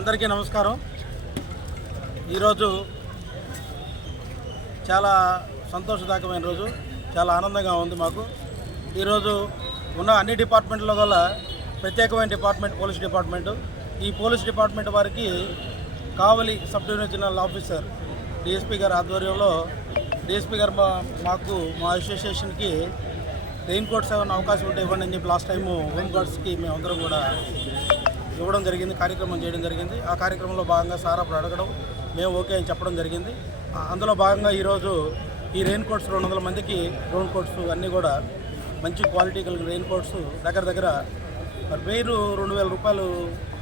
అందరికీ నమస్కారం. ఈరోజు చాలా సంతోషదాయకమైన రోజు, చాలా ఆనందంగా ఉంది మాకు. ఈరోజు ఉన్న అన్ని డిపార్ట్మెంట్ల వల్ల ప్రత్యేకమైన డిపార్ట్మెంట్ పోలీస్ డిపార్ట్మెంటు. ఈ పోలీస్ డిపార్ట్మెంట్ వారికి కావలి సబ్ డివిజనల్ ఆఫీసర్ డిఎస్పీ గారి ఆధ్వర్యంలో డిఎస్పీ గారు మాకు మా అసోసియేషన్కి రెయిన్ కోట్స్ ఏమైనా అవకాశం ఉంటే ఇవ్వండి అని చెప్పి లాస్ట్ టైము హోమ్ గార్డ్స్కి మేమందరం కూడా ఇవ్వడం జరిగింది, కార్యక్రమం చేయడం జరిగింది. ఆ కార్యక్రమంలో భాగంగా సార్ అప్పుడు అడగడం, మేము ఓకే అని చెప్పడం జరిగింది. అందులో భాగంగా ఈరోజు ఈ రెయిన్ కోట్స్ 200 మందికి డ్రోన్ కోట్స్ అన్నీ కూడా మంచి క్వాలిటీ కలిగిన రెయిన్ కోట్స్ దగ్గర మరి పేరు 2000 రూపాయలు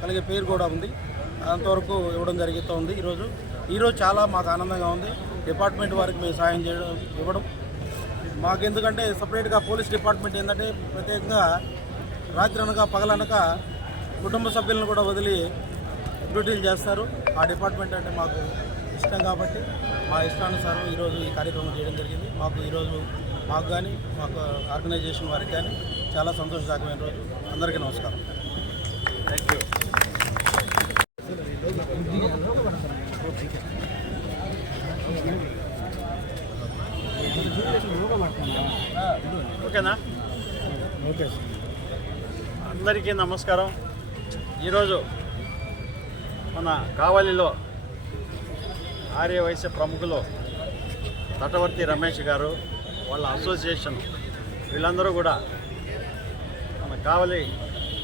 కలిగే పేరు కూడా ఉంది. అంతవరకు ఇవ్వడం జరుగుతుంది. ఈరోజు చాలా మాకు ఆనందంగా ఉంది. డిపార్ట్మెంట్ వారికి మేము సాయం చేయడం ఇవ్వడం మాకు, ఎందుకంటే సపరేట్గా పోలీస్ డిపార్ట్మెంట్ ఏంటంటే ప్రత్యేకంగా రాత్రి అనక పగలనక కుటుంబ సభ్యులను కూడా వదిలి డ్యూటీలు చేస్తారు. ఆ డిపార్ట్మెంట్ అంటే మాకు ఇష్టం కాబట్టి మా ఇష్టానుసారం ఈరోజు ఈ కార్యక్రమం చేయడం జరిగింది. మాకు కానీ మాకు ఆర్గనైజేషన్ వారికి కానీ చాలా సంతోషదాయకమైన రోజు. అందరికీ నమస్కారం. Thank you. ఓకేనా? ఓకే. అందరికీ నమస్కారం. ఈరోజు మన కావలిలో ఆర్యవైశ్య ప్రముఖులు తటవర్తి రమేష్ గారు, వాళ్ళ అసోసియేషన్ వీళ్ళందరూ కూడా మన కావలి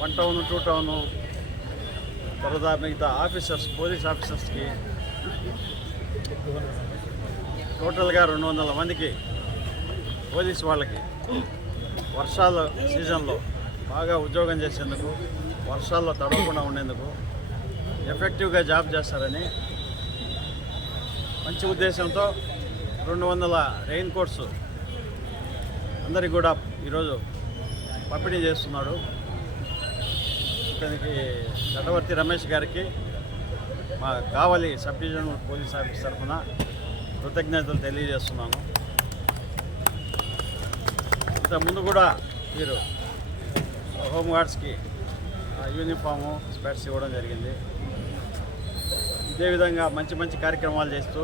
1 టౌన్ 2 టౌను తర్వాత మిగతా ఆఫీసర్స్, పోలీస్ ఆఫీసర్స్కి టోటల్గా 200 మందికి పోలీస్ వాళ్ళకి వర్షాల సీజన్లో బాగా ఉద్యోగం చేసేందుకు, వర్షాల్లో తడవకుండా ఉండేందుకు, ఎఫెక్టివ్గా జాబ్ చేస్తారని మంచి ఉద్దేశంతో 200 రెయిన్ కోట్స్ అందరికి కూడా ఈరోజు పంపిణీ చేస్తున్నాడు. ఇతనికి తటవర్తి రమేష్ గారికి మా కావలి సబ్ డివిజనల్ పోలీస్ ఆఫీస్ తరఫున కృతజ్ఞతలు తెలియజేస్తున్నాను. ఇంతకుముందు కూడా మీరు హోమ్ గార్డ్స్కి యూనిఫాము, స్పెట్స్ ఇవ్వడం జరిగింది. ఇదే విధంగా మంచి కార్యక్రమాలు చేస్తూ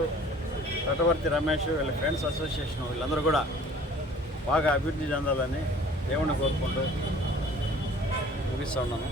తటవర్తి రమేష్, వీళ్ళ ఫ్రెండ్స్ అసోసియేషన్ వీళ్ళందరూ కూడా బాగా అభివృద్ధి చెందాలని దేవుణ్ణి కోరుకుంటూ ముగిస్తూ ఉన్నాను.